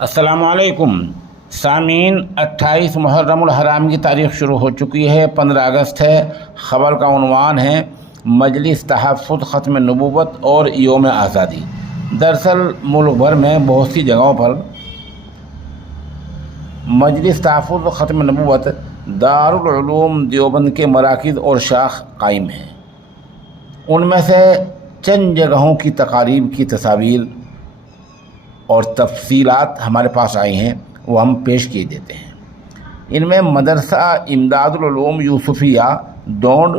السلام علیکم سامعین، 28 محرم الحرام کی تاریخ شروع ہو چکی ہے، 15 اگست ہے۔ خبر کا عنوان ہے مجلس تحفظ ختم نبوت اور یوم آزادی۔ دراصل ملک بھر میں بہت سی جگہوں پر مجلس تحفظ ختم نبوت دارالعلوم دیوبند کے مراکز اور شاخ قائم ہیں۔ ان میں سے چند جگہوں کی تقاریب کی تصاویر اور تفصیلات ہمارے پاس آئی ہیں، وہ ہم پیش کیے دیتے ہیں۔ ان میں مدرسہ امداد العلوم یوسفیہ ڈونڈ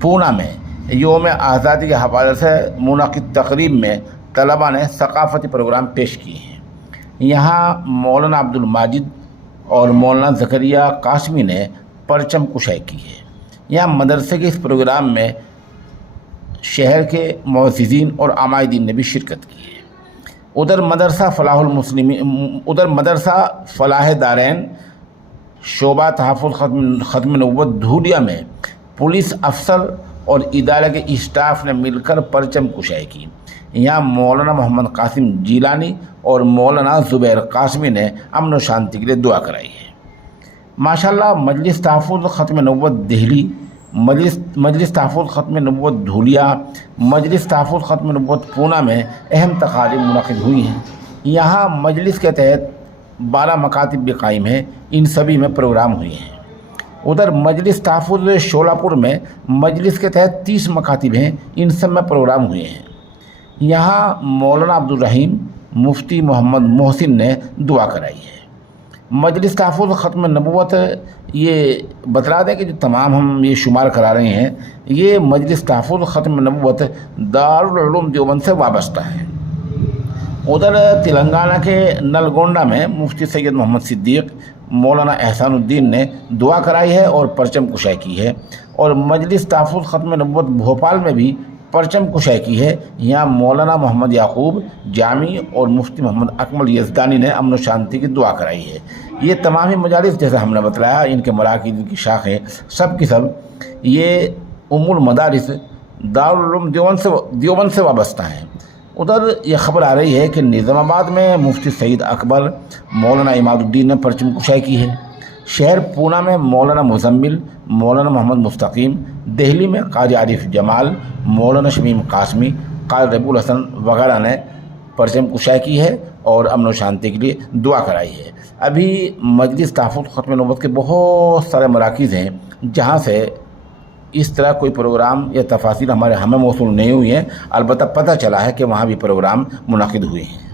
پونا میں یوم آزادی کے حوالے سے منعقد تقریب میں طلباء نے ثقافتی پروگرام پیش کیے ہیں۔ یہاں مولانا عبد الماجد اور مولانا زکریا قاسمی نے پرچم کشائی کی ہے۔ یہاں مدرسے کے اس پروگرام میں شہر کے معززین اور عمائدین نے بھی شرکت کی ہے۔ ادھر مدرسہ فلاح دارین شعبہ تحفظ ختم نبوت دھولیا میں پولیس افسر اور ادارے کے اسٹاف نے مل کر پرچم کشائی کی۔ یہاں مولانا محمد قاسم جیلانی اور مولانا زبیر قاسمی نے امن و شانتی کے لیے دعا کرائی ہے۔ ماشاءاللہ مجلس تحفظ ختم نبوت دہلی، مجلس تحفظ ختم نبوت دھولیا، مجلس تحفظ ختم نبوت پونا میں اہم تقاریب منعقد ہوئی ہیں۔ یہاں مجلس کے تحت 12 مکاتب بھی قائم ہیں، ان سبھی میں پروگرام ہوئے ہیں۔ ادھر مجلس تحفظ شولاپور میں مجلس کے تحت 30 مکاتب ہیں، ان سب میں پروگرام ہوئے ہیں۔ یہاں مولانا عبد الرحیم مفتی محمد محسن نے دعا کرائی ہے۔ مجلس تحفظ ختم نبوت، یہ بتلا دیں کہ جو تمام ہم یہ شمار کرا رہے ہیں، یہ مجلس تحفظ ختم نبوت دارالعلوم دیوبند سے وابستہ ہے۔ ادھر تلنگانہ کے نلگونڈا میں مفتی سید محمد صدیق مولانا احسان الدین نے دعا کرائی ہے اور پرچم کشائی کی ہے۔ اور مجلس تحفظ ختم نبوت بھوپال میں بھی پرچم کشائی کی ہے۔ یہاں مولانا محمد یعقوب جامی اور مفتی محمد اکمل یزدانی نے امن و شانتی کی دعا کرائی ہے۔ یہ تمامی مجالس جیسے ہم نے بتلایا، ان کے مراکز، ان کی شاخیں سب کی سب یہ ام المدارس دارالعلوم دیوبند سے وابستہ ہیں۔ ادھر یہ خبر آ رہی ہے کہ نظام آباد میں مفتی سعید اکبر مولانا عماد الدین نے پرچم کشائی کی ہے۔ شہر پونا میں مولانا مزمل مولانا محمد مستقیم، دہلی میں قاضی عارف جمال مولانا شمیم قاسمی، قاضی ربیع الحسن وغیرہ نے پرچم کشائی کی ہے اور امن و شانتی کے لیے دعا کرائی ہے۔ ابھی مجلس تحفظ ختم نبوت کے بہت سارے مراکز ہیں جہاں سے اس طرح کوئی پروگرام یا تفاصیل ہمیں موصول نہیں ہوئی ہیں، البتہ پتہ چلا ہے کہ وہاں بھی پروگرام منعقد ہوئے ہیں۔